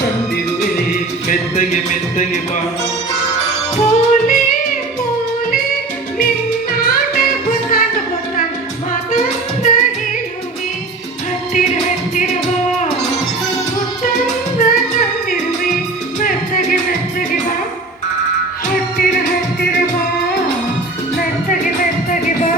ತಂದಿರುವೆ ಮೆತ್ತಗೆ ಮೆತ್ತಗೆ ಬಾ ಪೋಲೆ ಪೋಲೆ ನಿನ್ನಾಟ ಗೊತ್ತಾಗ ಗೊತ್ತಾಗ ಮಾತೊಂದ ಹೇಳುವೆ ಹತ್ತಿರ ಹತ್ತಿರ ಬಾ ಮುತ್ತೊಂದ ತಂದಿರುವೆ ಮೆತ್ತಗೆ ಮೆತ್ತಗೆ ಬಾ ಹತ್ತಿರ ಹತ್ತಿರ ಬಾ ಮೆತ್ತಗೆ ಮೆತ್ತಗೆ ಬಾ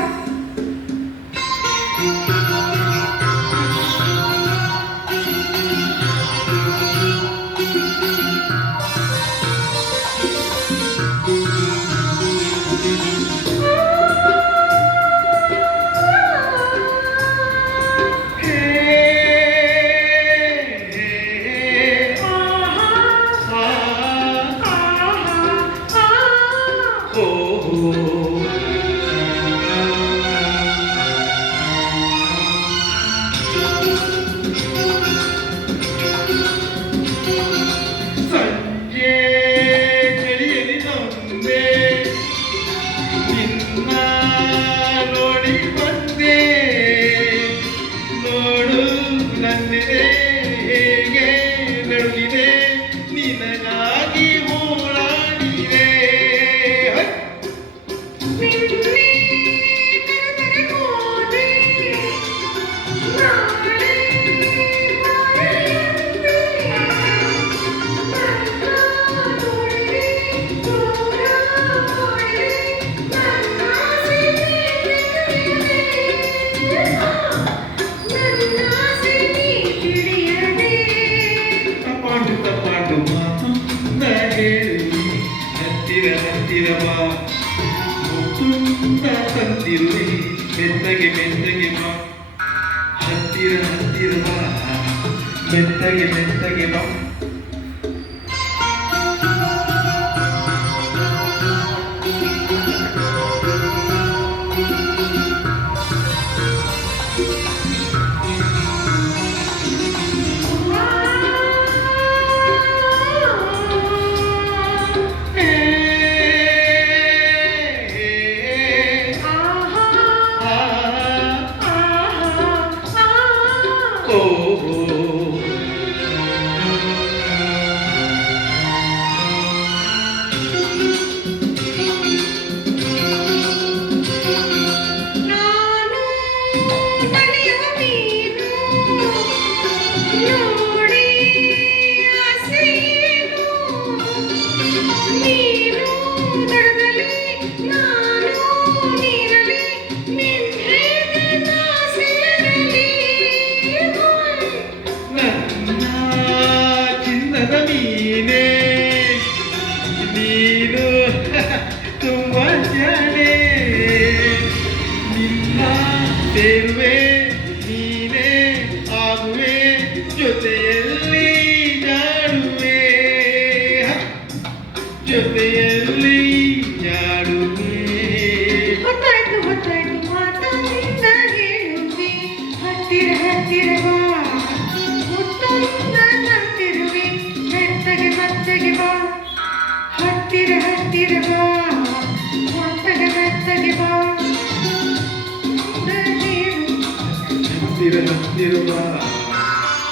ಹೇಗೆ ನಡುಗಿದೆ ನಿನಗಾಗಿ ಓಡಾಡಿದೆ ಹತ್ತಿರ ಬಾ ಮುತ್ತುಂದ ತಂದಿರುವೆ ಮೆತ್ತಗೆ ಮೆತ್ತಗೆ ಬಾ ಹತ್ತಿರ ಹತ್ತಿರ ಬಾ ಮೆತ್ತಗೆ ಮೆತ್ತಗೆ ಬಾ ನೀನು ತುಂಬ ಜಾಣೆ ನಿನ್ನ ಸೇರುವೆ ನೀನೇ ಆಗುವೆ ಜೊತೆಯಲ್ಲಿ ಜಾಡುವೆ ಜೊತೆಯಲ್ಲಿ ಜಾಡುವೆ ಗೊತ್ತಾಯ್ತು ಗೊತ್ತಾಯ್ತು ಮಾತೊಂದ ಹೇಳುವೆ ಹತ್ತಿರ ಹತ್ತಿರ ಬಾ ಮುತ್ತೊಂದ ತಂದಿರುವೆ ಮೆತ್ತಗೆ ಮೆತ್ತಗೆ ಬಾ ಹತ್ತಿರ ಹತ್ತಿರ ಬಾ ಮೆತ್ತಗೆ ಮೆತ್ತಗೆ ಬಾ ಹತ್ತಿರ ಹತ್ತಿರ ಬಾ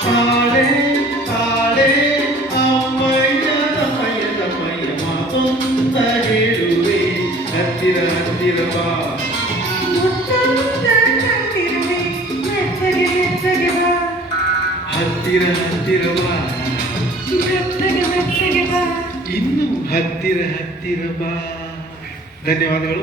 ತಾಳೆ ತಾಳೆ ಅಮ್ಮಯ್ಯ ನಮ್ಮಯ್ಯ ನಮ್ಮಯ್ಯ ಮಾತೊಂದ ಹೇಳುವೆ ಹತ್ತಿರ ಹತ್ತಿರ ಬಾ ಮುತ್ತೊಂದ ತಂದಿರುವೆ ಮೆತ್ತಗೆ ಮೆತ್ತಗೆ ಬಾ ಹತ್ತಿರ ಹತ್ತಿರ ಬಾ ಮೆತ್ತಗೆ ಮೆತ್ತಗೆ ಬಾ ಇನ್ನು ಹತ್ತಿರ ಹತ್ತಿರ ಬಾ ಧನ್ಯವಾದಗಳು.